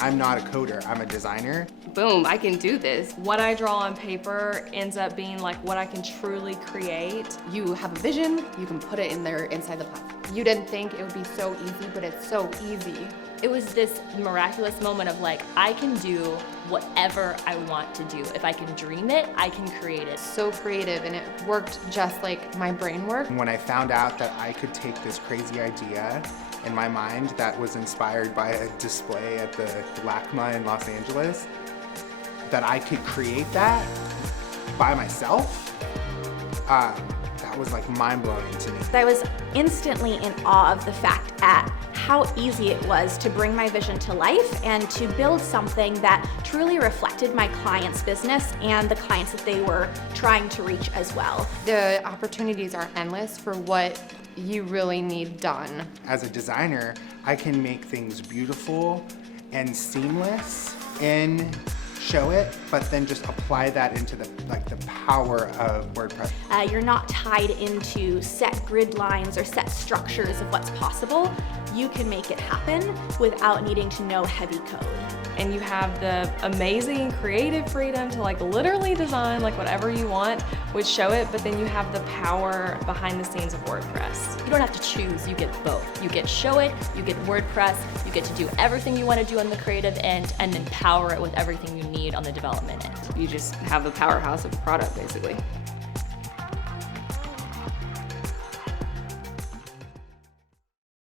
I'm not a coder, I'm a designer. Boom, I can do this. What I draw on paper ends up being like what I can truly create. You have a vision, you can put it in there inside the platform. You didn't think it would be so easy, but it's so easy. It was this miraculous moment of like, I can do whatever I want to do. If I can dream it, I can create it. So creative, and it worked just like my brain worked. When I found out that I could take this crazy idea in my mind that was inspired by a display at the LACMA in Los Angeles, that I could create that by myself, that was like mind-blowing to me. I was instantly in awe of the fact at how easy it was to bring my vision to life and to build something that truly reflected my clients' business and the clients that they were trying to reach as well. The opportunities are endless for what you really need done. As a designer, I can make things beautiful and seamless in Showit, but then just apply that into the power of WordPress. You're not tied into set grid lines or set structures of what's possible. You can make it happen without needing to know heavy code. And you have the amazing creative freedom to like literally design like whatever you want with Showit, but then you have the power behind the scenes of WordPress. You don't have to choose, you get both. You get Showit, you get WordPress, you get to do everything you want to do on the creative end and then power it with everything you need on the development end. You just have the powerhouse of a product, basically.